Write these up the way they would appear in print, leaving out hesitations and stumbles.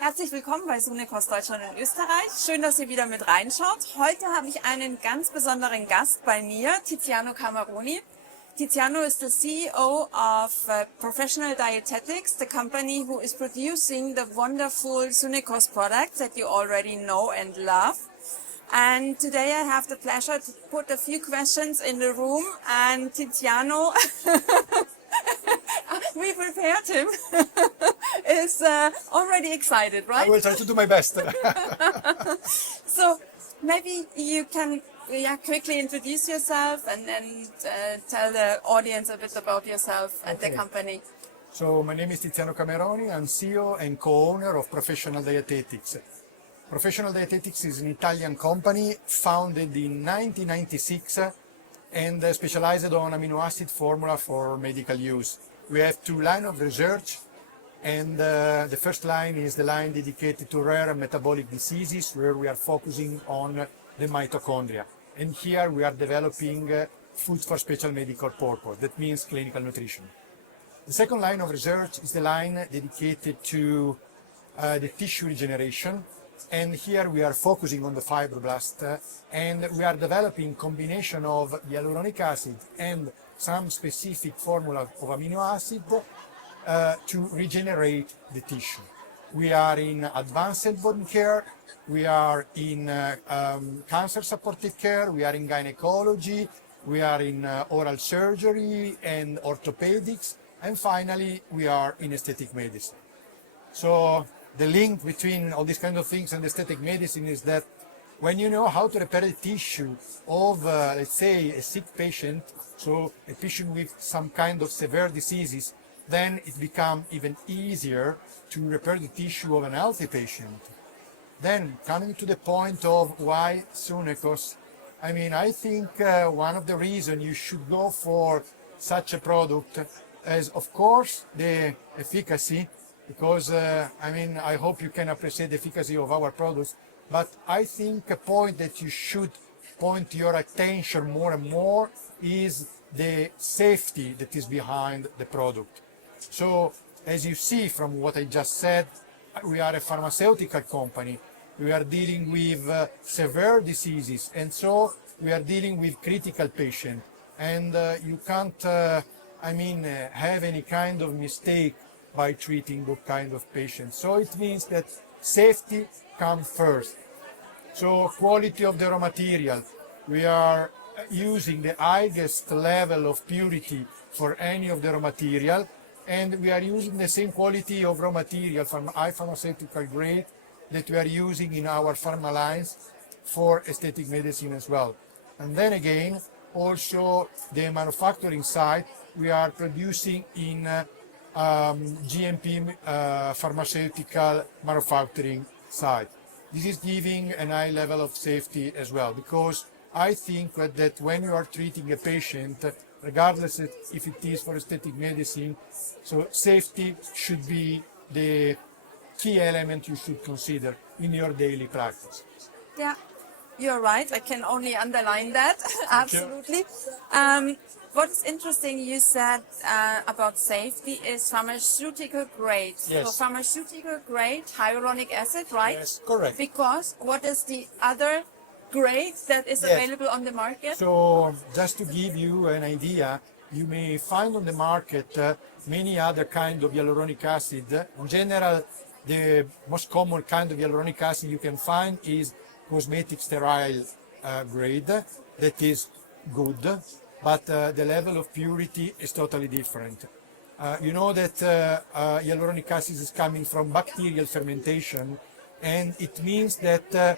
Herzlich willkommen bei Sunekos Deutschland und Österreich. Schön, dass ihr wieder mit reinschaut. Heute habe ich einen ganz besonderen Gast bei mir, Tiziano Cameroni. Tiziano is the CEO of Professional Dietetics, the company who is producing the wonderful Sunekos products that you already know and love. And today I have the pleasure to put a few questions in the room, and Tiziano, we prepared him, is already excited, right? I will try to do my best. So maybe you can quickly introduce yourself and then tell the audience a bit about yourself and the company. So my name is Tiziano Cameroni. I'm CEO and co-owner of Professional Dietetics. Professional Dietetics is an Italian company founded in 1996 and specialized on amino acid formula for medical use. We have two lines of research, and the first line is the line dedicated to rare and metabolic diseases, where we are focusing on the mitochondria. And here we are developing food for special medical purpose. That means clinical nutrition. The second line of research is the line dedicated to the tissue regeneration. And here we are focusing on the fibroblast, and we are developing combination of hyaluronic acid and some specific formula of amino acid to regenerate the tissue. We are in advanced bone care, we are in cancer supportive care, we are in gynecology, we are in oral surgery and orthopedics, and finally we are in aesthetic medicine. So the link between all these kind of things and aesthetic medicine is that when you know how to repair the tissue of, let's say, a sick patient, so a patient with some kind of severe diseases, then it becomes even easier to repair the tissue of an healthy patient. Then, coming to the point of why Sunekos, I think one of the reasons you should go for such a product is, of course, the efficacy, because I hope you can appreciate the efficacy of our products, but I think a point that you should point your attention more and more is the safety that is behind the product. So, as you see from what I just said, we are a pharmaceutical company. We are dealing with severe diseases, and so we are dealing with critical patients. And you can't, have any kind of mistake by treating that kind of patients. So it means that safety comes first. So quality of the raw material. We are using the highest level of purity for any of the raw material, and we are using the same quality of raw material from high pharmaceutical grade that we are using in our pharma lines for aesthetic medicine as well. And then again, also the manufacturing side, we are producing in GMP pharmaceutical manufacturing side. This is giving a high level of safety as well, because I think that when you are treating a patient, regardless if it is for aesthetic medicine, so safety should be the key element you should consider in your daily practice. Yeah, you're right. I can only underline that. Absolutely. What is interesting, you said about safety is pharmaceutical grade. Yes. So pharmaceutical grade hyaluronic acid, right? Yes, correct. Because what is the other grade that is available on the market? So just to give you an idea, you may find on the market many other kind of hyaluronic acid. In general, the most common kind of hyaluronic acid you can find is cosmetic sterile grade. That is good, but the level of purity is totally different. You know that hyaluronic acid is coming from bacterial fermentation, and it means that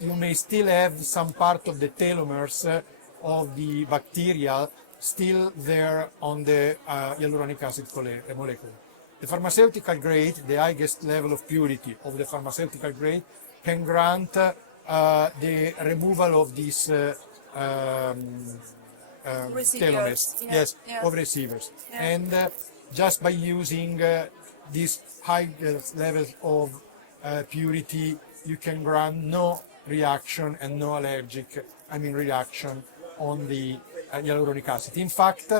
you may still have some part of the telomeres of the bacteria still there on the hyaluronic acid molecule. The pharmaceutical grade, the highest level of purity of the pharmaceutical grade, can grant the removal of these telomeres, of receivers. Yeah. And just by using these high levels of purity, you can grant no reaction and no allergic reaction on the hyaluronic acid. In fact,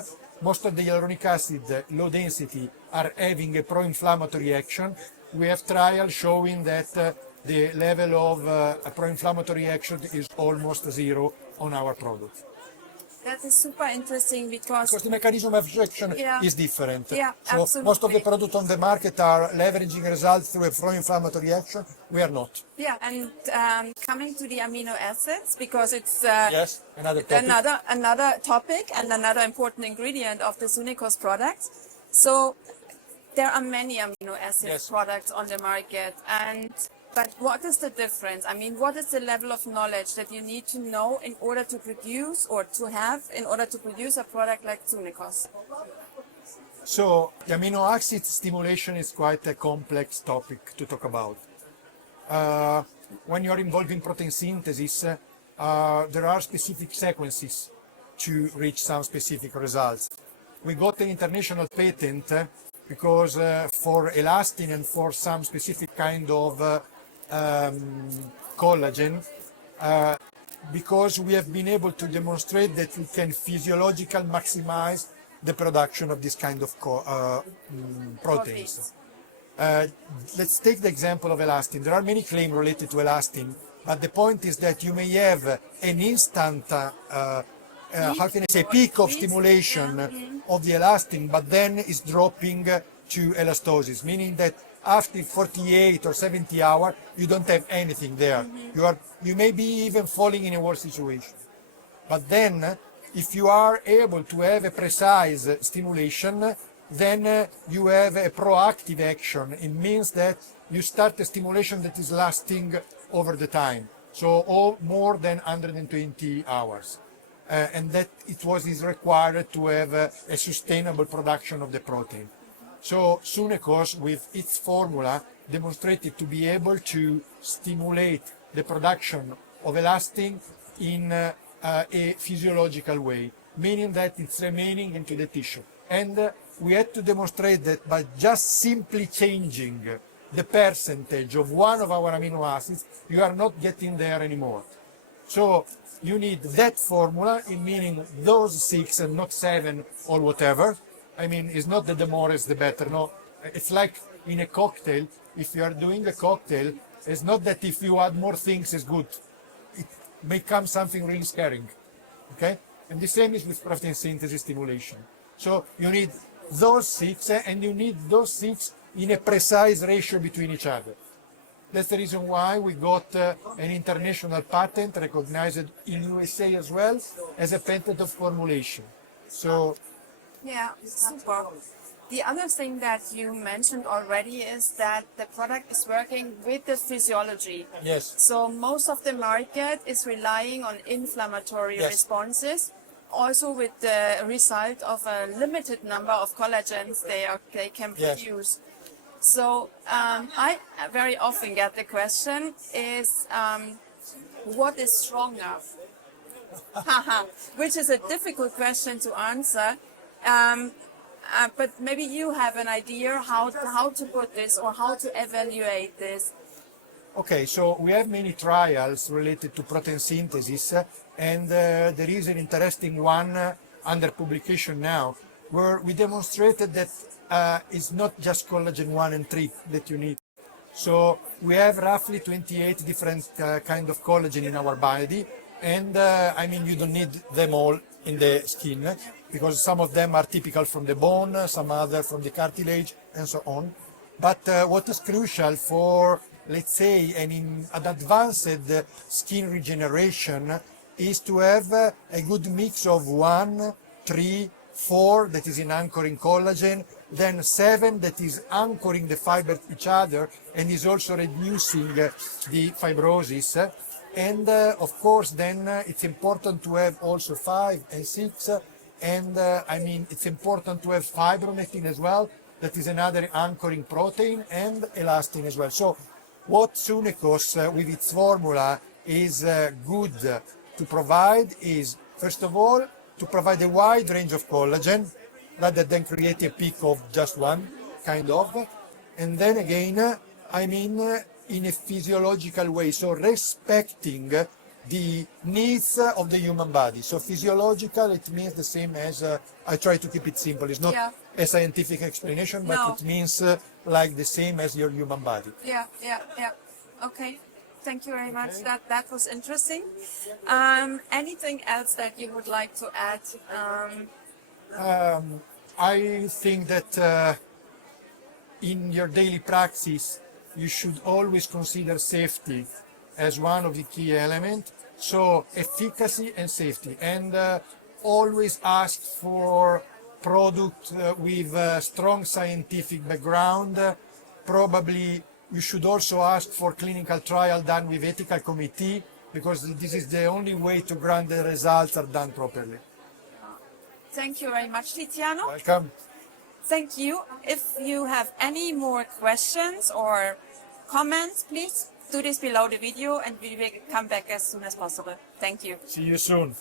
most of the hyaluronic acid low density are having a pro-inflammatory action, we have trials showing that the level of pro-inflammatory action is almost zero on our product. That is super interesting because Because the mechanism of action Yeah. is different. Yeah, So most of the absolutely. products on the market are leveraging results through a pro-inflammatory action. We are not. yeah, and coming to the amino acids because it's Yes, another topic. another topic and another important ingredient of the Sunekos products. So there are many amino acid Yes. products on the market, but what is the difference? I mean, what is the level of knowledge that you need to know in order to produce or to have in order to produce a product like Sunekos? So the amino acid stimulation is quite a complex topic to talk about. When you're involved in protein synthesis, there are specific sequences to reach some specific results. We got an international patent because for elastin and for some specific kind of collagen, because we have been able to demonstrate that we can physiologically maximize the production of this kind of proteins. Let's take the example of elastin. There are many claims related to elastin, but the point is that you may have an instant, how can I say, peak of stimulation of the elastin, but then it's dropping to elastosis, meaning that after 48 or 70 hours, you don't have anything there. You may be even falling in a worse situation. But then, if you are able to have a precise stimulation, then you have a proactive action. It means that you start a stimulation that is lasting over the time, so more than 120 hours. And that is required to have a sustainable production of the protein. So Sunekos, with its formula, demonstrated to be able to stimulate the production of elastin in a physiological way, meaning that it's remaining into the tissue. And we had to demonstrate that by just simply changing the percentage of one of our amino acids, you are not getting there anymore. So you need that formula, meaning those 6 and not 7 or whatever. I mean, it's not that the more is the better. No, it's like in a cocktail. If you are doing a cocktail, it's not that if you add more things is good. It becomes something really scaring. Okay? And the same is with protein synthesis stimulation. So you need those 6 and you need those 6 in a precise ratio between each other. That's the reason why we got an international patent recognized in USA as well as a patent of formulation. So Yeah, super. The other thing that you mentioned already is that the product is working with the physiology. yes, So most of the market is relying on inflammatory Yes. responses, also with the result of a limited number of collagens they can Yes. produce. So I very often get the question is, what is stronger? Which is a difficult question to answer. But maybe you have an idea how to put this or how to evaluate this. Okay, so we have many trials related to protein synthesis, and there is an interesting one under publication now, where we demonstrated that it's not just collagen 1 and 3 that you need. So we have roughly 28 different kind of collagen in our body, and I mean, you don't need them all in the skin, because some of them are typical from the bone, some other from the cartilage, and so on. But what is crucial for, let's say, an advanced skin regeneration is to have a good mix of 1, 3, 4 that is in anchoring collagen, then 7 that is anchoring the fibers to each other and is also reducing the fibrosis. And of course, then it's important to have also 5 and 6, and I mean, it's important to have fibronectin as well, that is another anchoring protein, and elastin as well. So what Sunekos with its formula is good to provide is, first of all, to provide a wide range of collagen rather than create a peak of just one kind of, and then again, I mean, in a physiological way, so respecting the needs of the human body. So physiological, it means the same as, I try to keep it simple, it's not Yeah. a scientific explanation, but No. it means like the same as your human body. Yeah. Okay. Thank you very much. Okay. That was interesting. Anything else that you would like to add? I think that in your daily practice, you should always consider safety as one of the key elements. So efficacy and safety, and always ask for product with a strong scientific background. Probably you should also ask for clinical trial done with ethical committee, because this is the only way to grant the results are done properly. Thank you very much, Tiziano. Welcome. Thank you. If you have any more questions or comments, please do this below the video and we will come back as soon as possible. Thank you. See you soon.